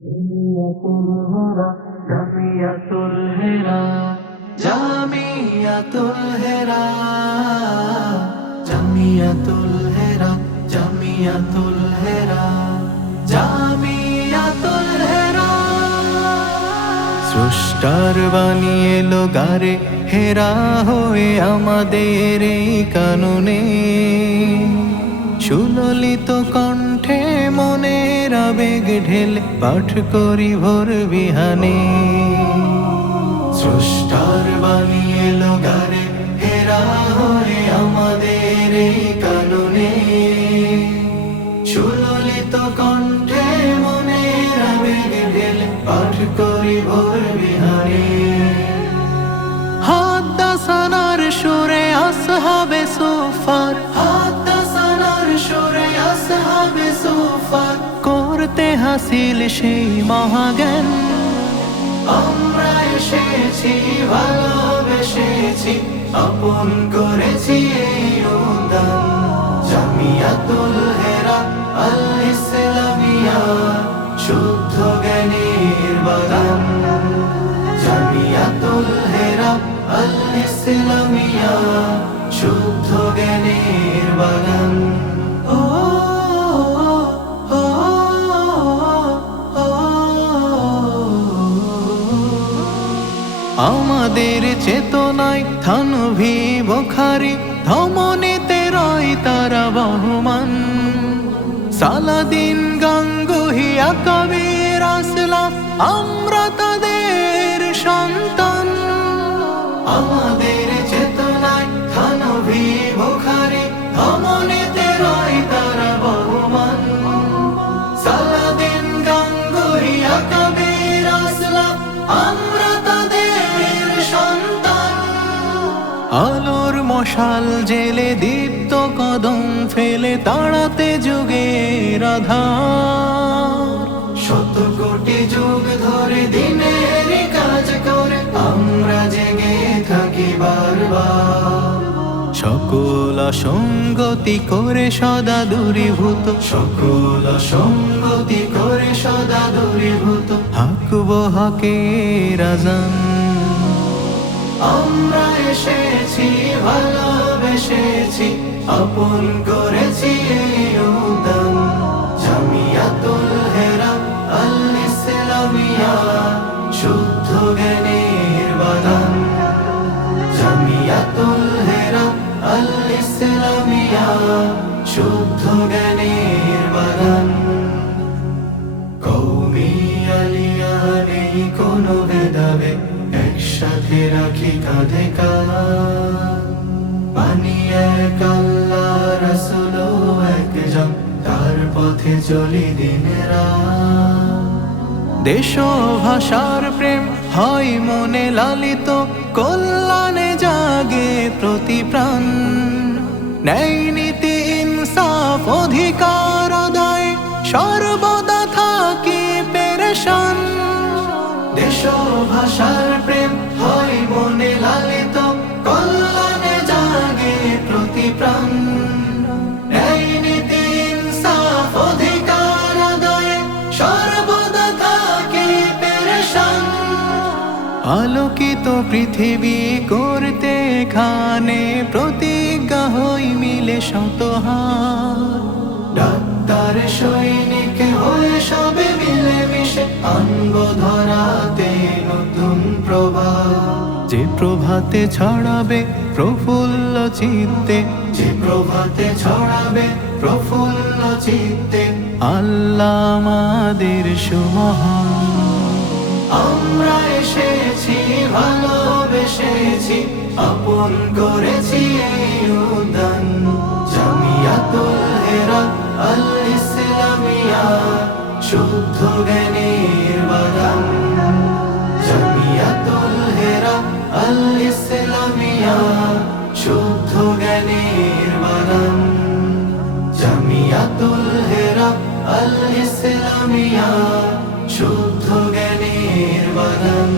জামিয়াতুল হেরা জামিয়াতুল হেরা জামিয়াতুল হেরা জামিয়াতুল হেরা জামিয়াতুল হেরা সৃষ্টার গারে, হেরা হয়ে আমাদের এই কাননে। সুললিত কণ্ঠে মনের আবেগ ঢেলে পাঠ করি ভোর বিহানে। সৃষ্টার বাণী এলো গারে হেরা হয়ে আমাদের এই কাননে। সুললিত কণ্ঠে হাসিল সেই মহাজ্ঞান। আমরা এসেছি, ভালোবেসেছি, আপন করেছি এই উদান জামিয়াতুল হেরা, আল ইসলামিয়া, শুদ্ধ জ্ঞানের বাগান। জামিয়াতুল হেরা, আল ইসলামিয়া, শুদ্ধ জ্ঞানের বাগান। চেতনায় থানভি বখারি ধমনীতে রয় তার বহমান। সালাদিন গঙ্গুহিয়া কবির আসলাম আমরা তাদের সন্তান। আলোর মশাল জেলে দীপ্ত কদম ফেলে তাড়াতে যুগে আধার শত কোটি যুগ ধরে দিনের কাজ করে আমরা জেগে থাকি বারবার। সকল সঙ্গতি করে সদা দূরীভূত। সকল সঙ্গতি করে সদা দূরীভূত। হাকব হকে রাজান আমরা এসেছি, ভালোবেসেছি, আপন করেছি উদান জামিয়াতুল হেরা আল ইসলামিয়া শুদ্ধ জ্ঞানের বাগান। জামিয়াতুল হেরা আল ইসলামিয়া শুদ্ধ জ্ঞানের বাগান। রাখি কাঁধে পানি এক আল্লাহ রসুল একজন তার পথে চলি দিন দেশ ভাষার প্রেম হয় মনে লালিত কল্যাণে জাগে প্রতি প্রাণ ন্যায় নীতি ইনসাফ অধিকার আদায় সর্বদা থাকি পেরেশান দেশ ভাষার মনে লালিত কল্যাণে জাগে প্রতি প্রাণ আলোকিত পৃথিবী করতে খানে প্রতিজ্ঞা হই মিলে শতহার। প্রভাতে ছড়াবে প্রফুল্ল চিত্তে। যে প্রভাতে ছড়াবে প্রফুল্ল চিত্তে। আল্লাহ আমাদের সুমহান। আমরা এসেছি ভালোবেসেছি আপন করেছি এই উদান জামিয়াতুল হেরা আল ইসলামিয়া শুদ্ধ জ্ঞানের ইসলামিয়া শুদ্ধ জ্ঞানের বাগান।